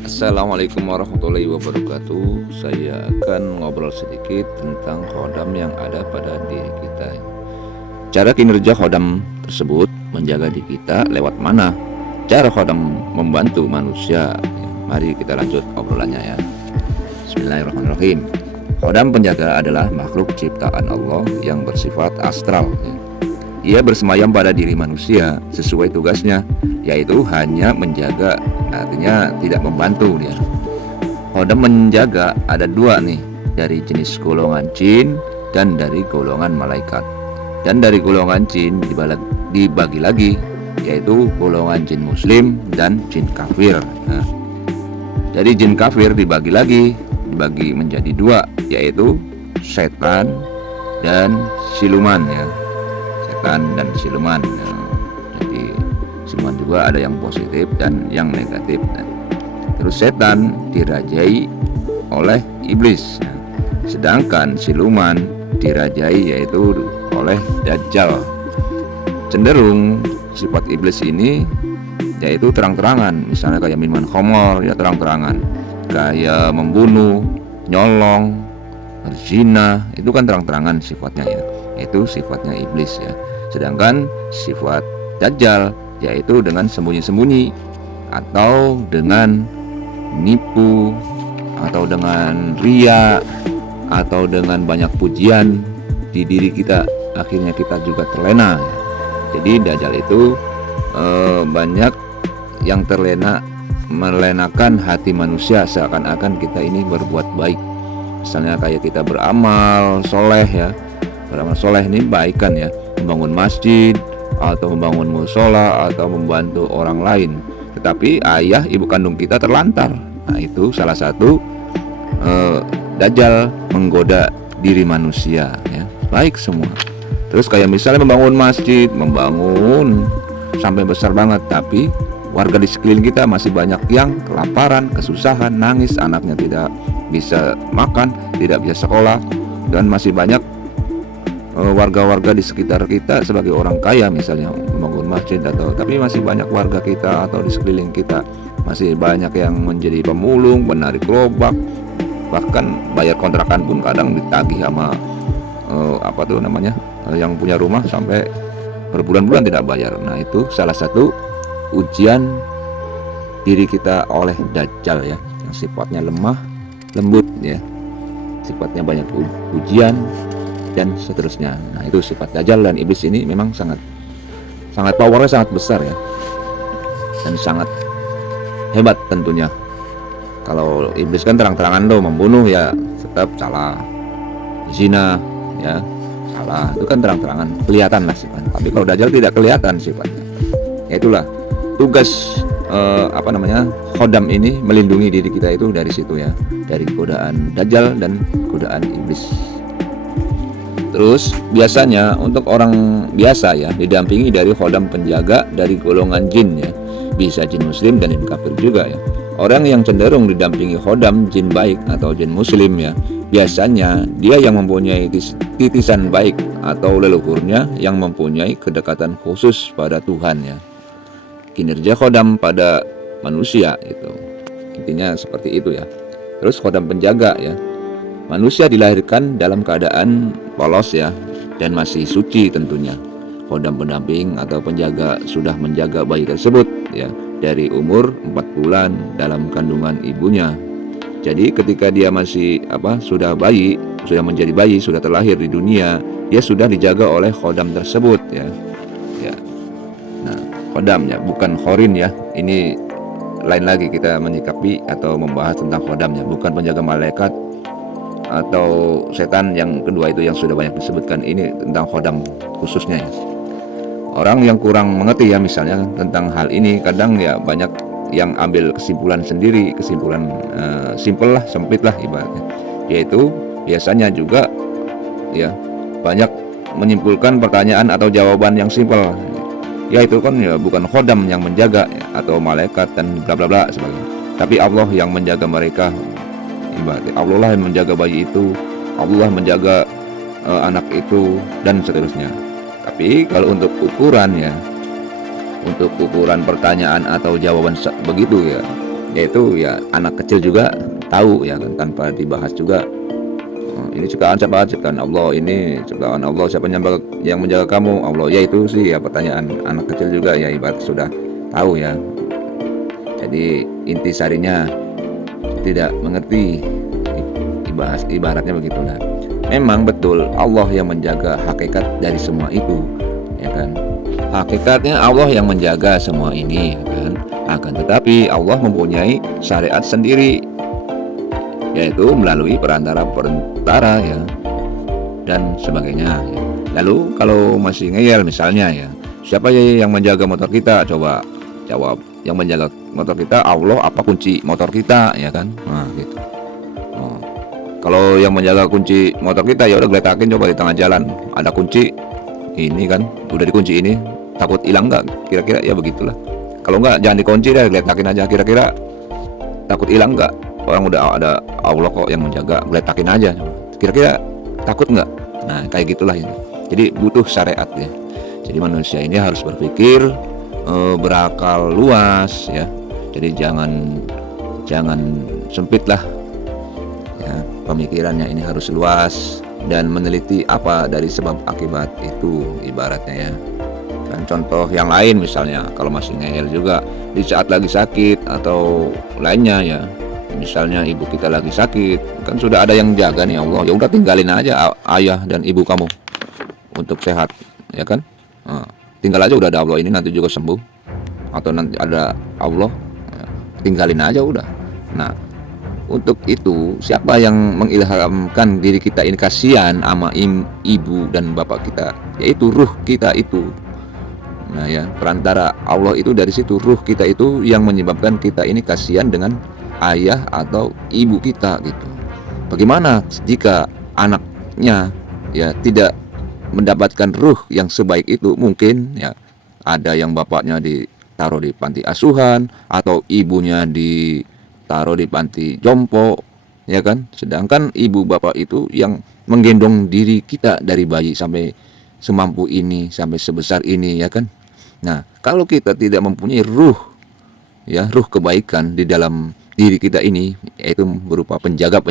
Assalamualaikum warahmatullahi wabarakatuh. Saya akan ngobrol sedikit tentang khodam yang ada pada diri kita. Cara kinerja khodam tersebut menjaga diri kita lewat mana? Cara khodam membantu manusia. Mari kita lanjut obrolannya ya. Bismillahirrahmanirrahim. Khodam penjaga adalah makhluk ciptaan Allah yang bersifat astral. Ia bersemayam pada diri manusia sesuai tugasnya, yaitu hanya menjaga, artinya tidak membantu dia. Khodam menjaga ada dua nih, dari jenis golongan jin dan dari golongan malaikat. Dan dari golongan jin dibagi lagi, yaitu golongan jin muslim dan jin kafir. Nah, dari jin kafir dibagi menjadi dua, yaitu setan dan siluman ya. Setan dan siluman. Jadi siluman juga ada yang positif dan yang negatif. Terus setan dirajai oleh iblis, sedangkan siluman dirajai yaitu oleh Dajjal. Cenderung sifat iblis ini yaitu terang-terangan, misalnya kayak minuman khamar ya terang-terangan, kayak membunuh, nyolong, berzina, itu kan terang-terangan sifatnya ya, itu sifatnya iblis ya. Sedangkan sifat Dajjal yaitu dengan sembunyi-sembunyi, atau dengan nipu, atau dengan ria, atau dengan banyak pujian di diri kita, akhirnya kita juga terlena. Jadi Dajjal itu banyak yang terlena, melenakan hati manusia seakan-akan kita ini berbuat baik. Misalnya kayak kita beramal soleh ya, beramal soleh ini baik kan ya, membangun masjid atau membangun musola atau membantu orang lain, tetapi ayah ibu kandung kita terlantar. Nah itu salah satu Dajjal menggoda diri manusia ya, baik semua. Terus kayak misalnya membangun masjid, membangun sampai besar banget, tapi warga di sekeliling kita masih banyak yang kelaparan, kesusahan, nangis, anaknya tidak bisa makan, tidak bisa sekolah, dan masih banyak warga-warga di sekitar kita sebagai orang kaya misalnya membangun masjid, tapi masih banyak warga kita atau di sekeliling kita masih banyak yang menjadi pemulung, penarik gerobak, bahkan bayar kontrakan pun kadang ditagih sama yang punya rumah sampai berbulan-bulan tidak bayar. Nah itu salah satu ujian diri kita oleh Dajjal ya, yang sifatnya lemah lembut ya, sifatnya banyak ujian dan seterusnya. Nah itu sifat Dajjal dan iblis ini memang sangat powernya sangat besar ya, dan sangat hebat tentunya. Kalau iblis kan terang-terangan tuh membunuh ya tetap salah, zina ya salah, itu kan terang-terangan kelihatan lah sifat. Tapi kalau Dajjal tidak kelihatan sifatnya. Ya itulah tugas khodam ini melindungi diri kita itu dari situ ya, dari godaan Dajjal dan godaan iblis. Terus biasanya untuk orang biasa ya didampingi dari khodam penjaga dari golongan jin ya, bisa jin muslim dan jin kafir juga ya. Orang yang cenderung didampingi khodam jin baik atau jin muslim ya, biasanya dia yang mempunyai titisan baik atau leluhurnya yang mempunyai kedekatan khusus pada Tuhan ya. Kinerja khodam pada manusia itu intinya seperti itu ya. Terus khodam penjaga ya, manusia dilahirkan dalam keadaan polos ya, dan masih suci tentunya. Khodam pendamping atau penjaga sudah menjaga bayi tersebut ya dari umur 4 bulan dalam kandungan ibunya. Jadi ketika dia masih sudah menjadi bayi, sudah terlahir di dunia, dia sudah dijaga oleh khodam tersebut ya. Nah, khodamnya bukan khorin ya. Ini lain lagi kita menyikapi atau membahas tentang khodamnya, bukan penjaga malaikat atau setan yang kedua itu yang sudah banyak disebutkan. Ini tentang khodam khususnya ya. Orang yang kurang mengerti ya misalnya tentang hal ini, kadang ya banyak yang ambil kesimpulan sendiri, kesimpulan simpel lah, sempit lah ibaratnya, yaitu biasanya juga ya banyak menyimpulkan pertanyaan atau jawaban yang simpel ya, itu kan ya bukan khodam yang menjaga ya, atau malaikat dan bla bla bla sebagainya, tapi Allah yang menjaga mereka. Ibaratnya Allah lah yang menjaga bayi itu, Allah menjaga anak itu dan seterusnya. Tapi kalau untuk ukuran ya, untuk ukuran pertanyaan atau jawaban begitu ya, yaitu ya anak kecil juga tahu ya kan, tanpa dibahas juga. Ini ciptaan Allah, ini ciptaan Allah, siapa yang menjaga kamu? Allah. Ya itu sih ya pertanyaan anak kecil juga ya, ibarat sudah tahu ya. Jadi inti sarinya tidak mengerti, ibaratnya begitulah. Memang betul Allah yang menjaga hakikat dari semua itu, ya kan. Hakikatnya Allah yang menjaga semua ini, ya kan. Akan tetapi Allah mempunyai syariat sendiri, yaitu melalui perantara ya dan sebagainya ya. Lalu kalau masih ngeyel misalnya ya, siapa ya yang menjaga motor kita? Coba jawab. Yang menjaga motor kita Allah apa kunci motor kita, ya kan? Nah gitu. Kalau yang menjaga kunci motor kita ya udah geletakin coba di tengah jalan, ada kunci ini kan, udah dikunci ini, takut hilang nggak? Kira-kira ya begitulah. Kalau nggak jangan dikunci deh, geletakin aja, kira-kira takut hilang nggak? Orang udah ada Allah kok yang menjaga, geletakin aja, kira-kira takut nggak? Nah kayak gitulah ini. Jadi butuh syariat ya. Jadi manusia ini harus berpikir, berakal luas ya. Jadi jangan sempit lah ya, pemikirannya ini harus luas dan meneliti apa dari sebab akibat itu, ibaratnya ya. Dan contoh yang lain misalnya kalau masih ngeyel juga di saat lagi sakit atau lainnya ya, misalnya ibu kita lagi sakit, kan sudah ada yang jaga nih Allah, ya udah tinggalin aja ayah dan ibu kamu untuk sehat, ya kan. Tinggal aja, udah ada Allah ini, nanti juga sembuh, atau nanti ada Allah, tinggalin aja udah. Nah untuk itu siapa yang mengilhamkan diri kita ini kasihan sama ibu dan bapak kita, yaitu ruh kita itu. Nah ya, perantara Allah itu, dari situ ruh kita itu yang menyebabkan kita ini kasihan dengan ayah atau ibu kita gitu. Bagaimana jika anaknya ya tidak mendapatkan ruh yang sebaik itu? Mungkin ya ada yang bapaknya ditaruh di panti asuhan atau ibunya ditaruh di panti jompo, ya kan. Sedangkan ibu bapak itu yang menggendong diri kita dari bayi sampai semampu ini, sampai sebesar ini, ya kan. Nah kalau kita tidak mempunyai ruh ya, ruh kebaikan di dalam diri kita ini, yaitu berupa penjaga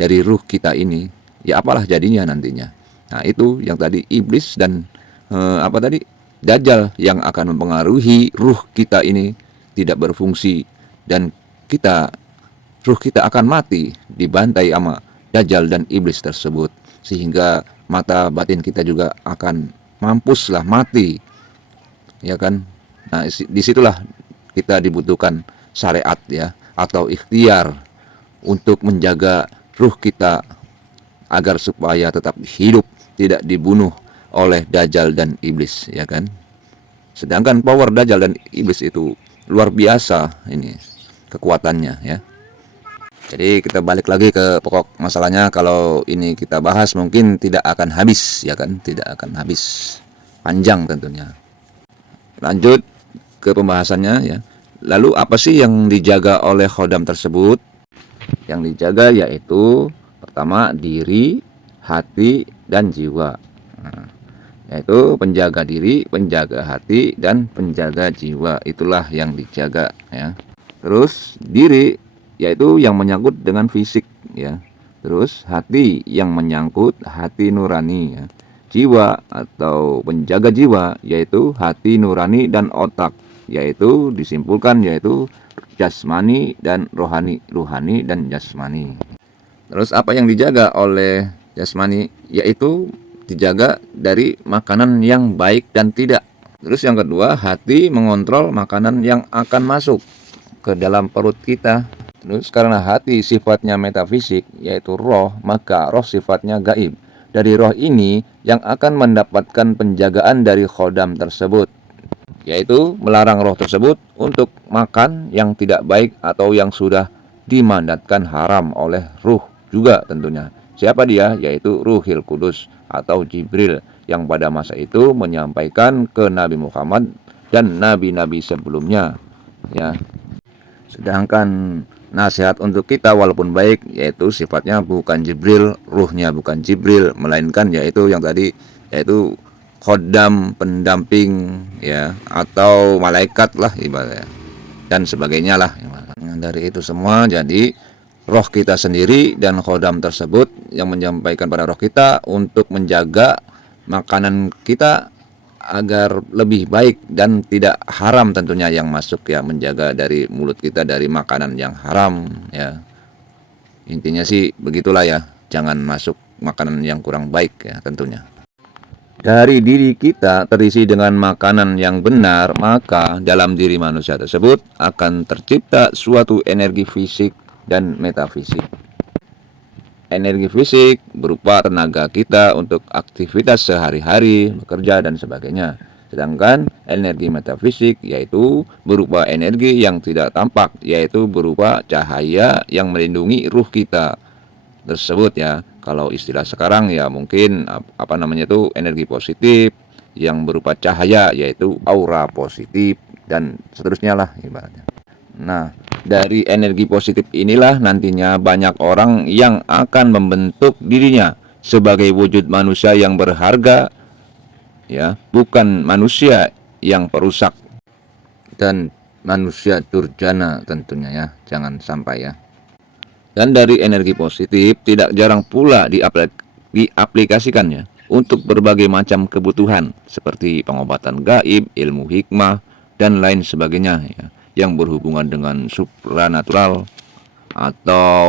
dari ruh kita ini, ya apalah jadinya nantinya. Nah itu yang tadi iblis dan Dajjal yang akan mempengaruhi ruh kita ini tidak berfungsi, dan ruh kita akan mati dibantai sama Dajjal dan iblis tersebut, sehingga mata batin kita juga akan mampuslah mati, ya kan. Nah disitulah kita dibutuhkan syariat ya, atau ikhtiar untuk menjaga ruh kita agar supaya tetap hidup, tidak dibunuh oleh Dajjal dan iblis, ya kan. Sedangkan power Dajjal dan iblis itu luar biasa ini kekuatannya ya. Jadi kita balik lagi ke pokok masalahnya. Kalau ini kita bahas mungkin tidak akan habis, ya kan, tidak akan habis, panjang tentunya. Lanjut ke pembahasannya ya. Lalu apa sih yang dijaga oleh khodam tersebut? Yang dijaga yaitu pertama diri, hati, dan jiwa. Yaitu penjaga diri, penjaga hati, dan penjaga jiwa. Itulah yang dijaga ya. Terus diri yaitu yang menyangkut dengan fisik ya. Terus hati yang menyangkut hati nurani ya. Jiwa atau penjaga jiwa yaitu hati nurani dan otak, yaitu disimpulkan yaitu jasmani dan rohani, dan jasmani. Terus apa yang dijaga oleh jasmani? Yaitu dijaga dari makanan yang baik dan tidak. Terus yang kedua, hati mengontrol makanan yang akan masuk ke dalam perut kita. Terus karena hati sifatnya metafisik yaitu roh, maka roh sifatnya gaib. Dari roh ini yang akan mendapatkan penjagaan dari khodam tersebut, yaitu melarang roh tersebut untuk makan yang tidak baik atau yang sudah dimandatkan haram oleh ruh juga tentunya. Siapa dia? Yaitu Ruhil Kudus atau Jibril, yang pada masa itu menyampaikan ke Nabi Muhammad dan nabi-nabi sebelumnya ya. Sedangkan nasihat untuk kita walaupun baik, yaitu sifatnya bukan Jibril, ruhnya bukan Jibril, melainkan yaitu yang tadi, yaitu khodam, pendamping ya, atau malaikat lah ibaratnya, dan sebagainya lah. Nah, dari itu semua jadi roh kita sendiri dan khodam tersebut yang menyampaikan pada roh kita untuk menjaga makanan kita agar lebih baik dan tidak haram tentunya yang masuk ya, menjaga dari mulut kita dari makanan yang haram ya. Intinya sih begitulah ya, jangan masuk makanan yang kurang baik ya tentunya. Dari diri kita terisi dengan makanan yang benar, maka dalam diri manusia tersebut akan tercipta suatu energi fisik dan metafisik. Energi fisik berupa tenaga kita untuk aktivitas sehari-hari, bekerja dan sebagainya. Sedangkan energi metafisik yaitu berupa energi yang tidak tampak, yaitu berupa cahaya yang melindungi ruh kita tersebut ya. Kalau istilah sekarang ya mungkin apa namanya itu energi positif yang berupa cahaya, yaitu aura positif dan seterusnya lah ibaratnya. Nah, dari energi positif inilah nantinya banyak orang yang akan membentuk dirinya sebagai wujud manusia yang berharga ya, bukan manusia yang perusak dan manusia durjana tentunya ya, jangan sampai ya. Dan dari energi positif tidak jarang pula diaplikasikannya untuk berbagai macam kebutuhan seperti pengobatan gaib, ilmu hikmah, dan lain sebagainya ya, yang berhubungan dengan supranatural atau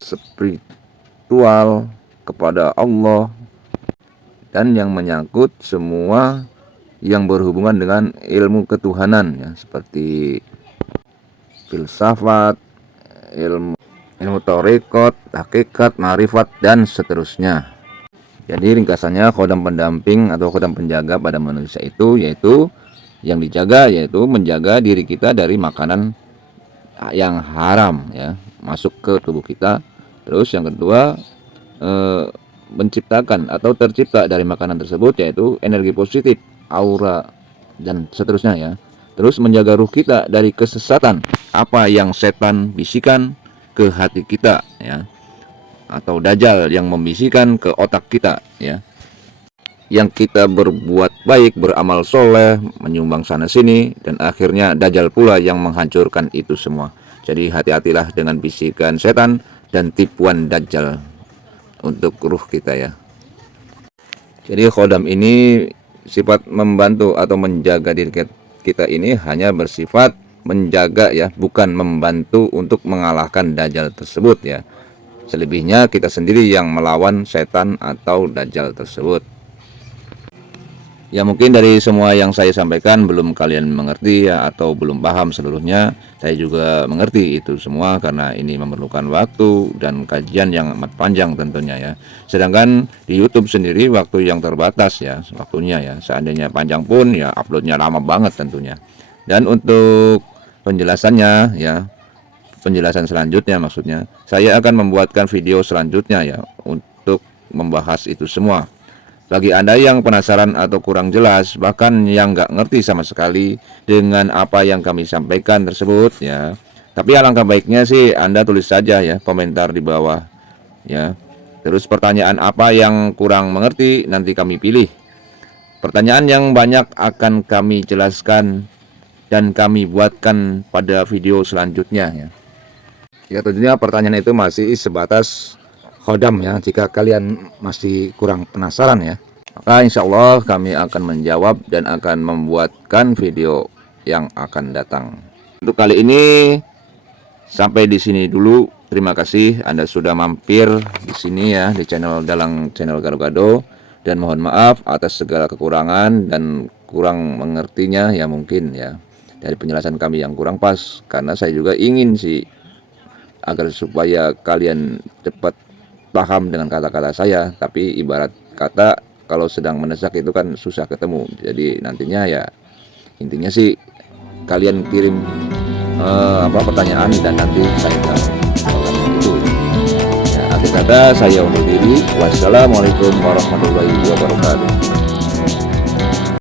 spiritual kepada Allah, dan yang menyangkut semua yang berhubungan dengan ilmu ketuhanan ya, seperti filsafat, ilmu tarekat, hakikat, marifat dan seterusnya. Jadi ringkasannya khodam pendamping atau khodam penjaga pada manusia itu yaitu yang dijaga yaitu menjaga diri kita dari makanan yang haram ya masuk ke tubuh kita. Terus yang kedua menciptakan atau tercipta dari makanan tersebut yaitu energi positif, aura dan seterusnya ya. Terus menjaga ruh kita dari kesesatan, apa yang setan bisikan ke hati kita ya, atau dajjal yang membisikkan ke otak kita ya. Yang kita berbuat baik, beramal soleh, menyumbang sana sini, dan akhirnya dajjal pula yang menghancurkan itu semua. Jadi hati-hatilah dengan bisikan setan dan tipuan dajjal untuk ruh kita ya. Jadi khodam ini sifat membantu atau menjaga diri kita ini hanya bersifat menjaga ya, bukan membantu untuk mengalahkan dajjal tersebut ya. Selebihnya kita sendiri yang melawan setan atau dajjal tersebut. Ya mungkin dari semua yang saya sampaikan belum kalian mengerti ya, atau belum paham seluruhnya. Saya juga mengerti itu semua karena ini memerlukan waktu dan kajian yang amat panjang tentunya ya. Sedangkan di YouTube sendiri waktu yang terbatas ya, waktunya ya. Seandainya panjang pun ya uploadnya lama banget tentunya. Dan untuk penjelasannya ya, penjelasan selanjutnya maksudnya, saya akan membuatkan video selanjutnya ya untuk membahas itu semua. Bagi Anda yang penasaran atau kurang jelas, bahkan yang nggak ngerti sama sekali dengan apa yang kami sampaikan tersebut ya, tapi alangkah baiknya sih Anda tulis saja ya komentar di bawah ya. Terus pertanyaan apa yang kurang mengerti nanti kami pilih. Pertanyaan yang banyak akan kami jelaskan dan kami buatkan pada video selanjutnya ya. Ya tentunya pertanyaan itu masih sebatas khodam ya, jika kalian masih kurang penasaran ya, maka insya Allah kami akan menjawab dan akan membuatkan video yang akan datang. Untuk kali ini sampai di sini dulu. Terima kasih Anda sudah mampir di sini ya, di channel Dalang channel Gado-Gado, dan mohon maaf atas segala kekurangan dan kurang mengertinya ya mungkin ya, dari penjelasan kami yang kurang pas, karena saya juga ingin sih agar supaya kalian cepat paham dengan kata-kata saya, tapi ibarat kata kalau sedang mendesak itu kan susah ketemu. Jadi nantinya ya intinya sih kalian kirim pertanyaan dan nanti saya jawab itu ya. Akhir kata saya undur diri. Wassalamualaikum warahmatullahi wabarakatuh.